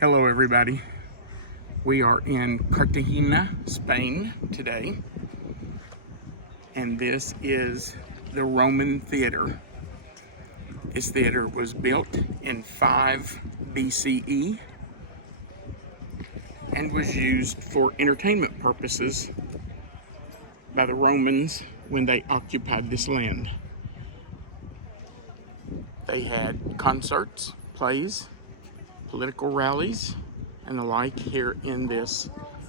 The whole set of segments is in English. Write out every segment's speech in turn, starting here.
Hello everybody. We are in Cartagena, Spain today, and this is the Roman theater. This theater was built in 5 BCE and was used for entertainment purposes by the Romans when they occupied this land. They had concerts, plays, political rallies, and the like here in this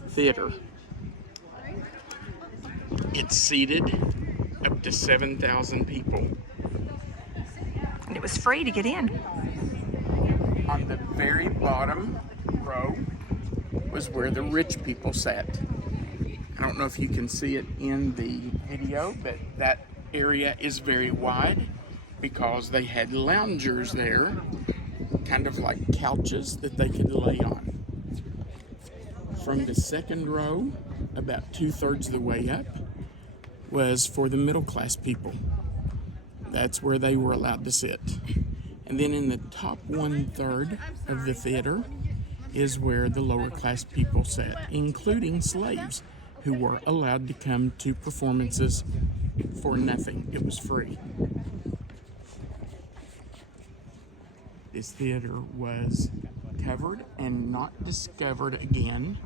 theater. It seated up to 7,000 people. And it was free to get in. On the very bottom row was where the rich people sat. I don't know if you can see it in the video, but that area is very wide because they had loungers there, kind of like couches that they could lay on. From the second row, about 2/3 of the way up, was for the middle class people. That's where they were allowed to sit. And then in the top 1/3 of the theater is where the lower class people sat, including slaves who were allowed to come to performances for nothing. It was free. This theater was covered and not discovered again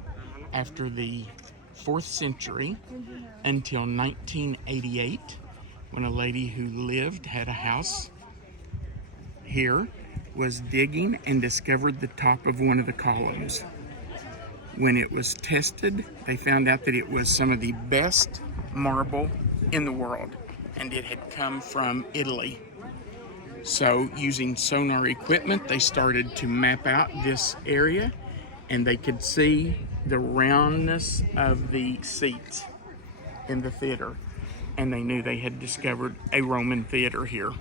after the 4th century until 1988, when a lady who had a house here, was digging and discovered the top of one of the columns. When it was tested, they found out that it was some of the best marble in the world, and it had come from Italy. So using sonar equipment, they started to map out this area, and they could see the roundness of the seats in the theater, and they knew they had discovered a Roman theater here.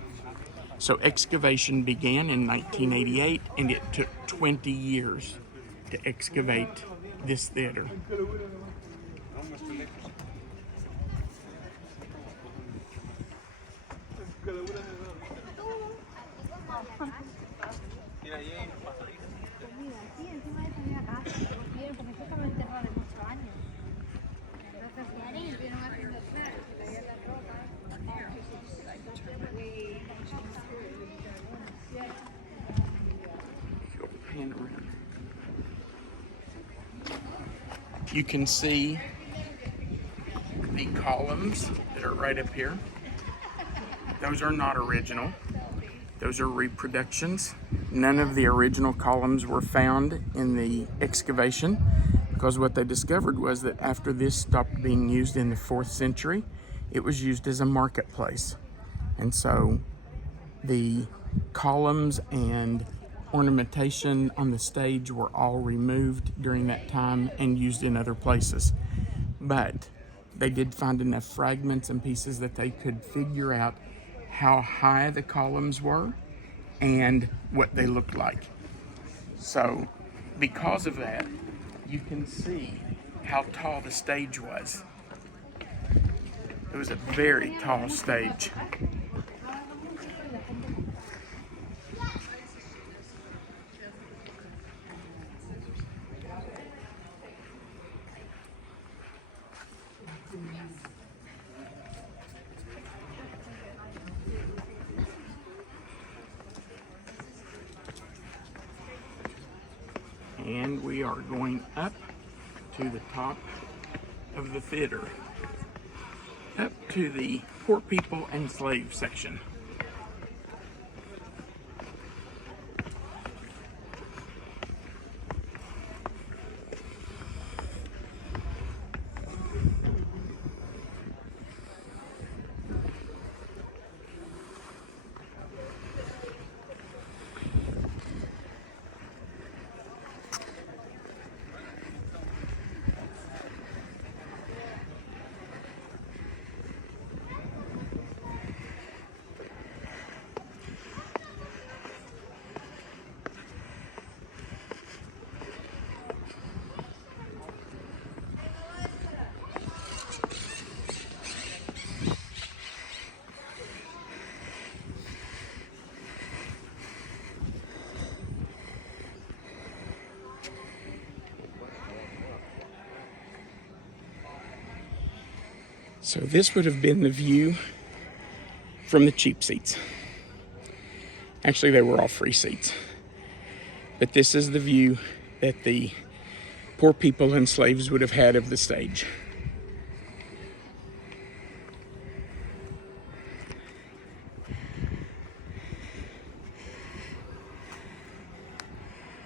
So excavation began in 1988, and it took 20 years to excavate this theater. You can see the columns that are right up here. Those are not original. Those are reproductions. None of the original columns were found in the excavation, because what they discovered was that after this stopped being used in the 4th century, it was used as a marketplace. And so the columns and ornamentation on the stage were all removed during that time and used in other places. But they did find enough fragments and pieces that they could figure out how high the columns were and what they looked like. So because of that, you can see how tall the stage was. It was a very tall stage. And we are going up to the top of the theater, up to the poor people and slave section. So this would have been the view from the cheap seats. Actually, they were all free seats. But this is the view that the poor people and slaves would have had of the stage.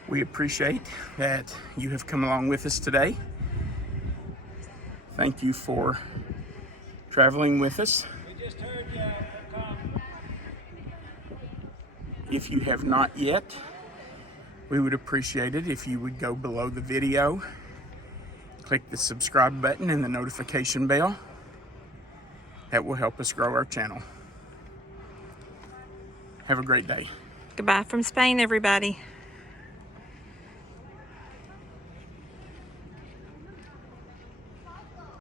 We appreciate that you have come along with us today. Thank you for traveling with us. If you have not yet, we would appreciate it if you would go below the video, click the subscribe button and the notification bell. That will help us grow our channel. Have a great day. Goodbye from Spain, everybody.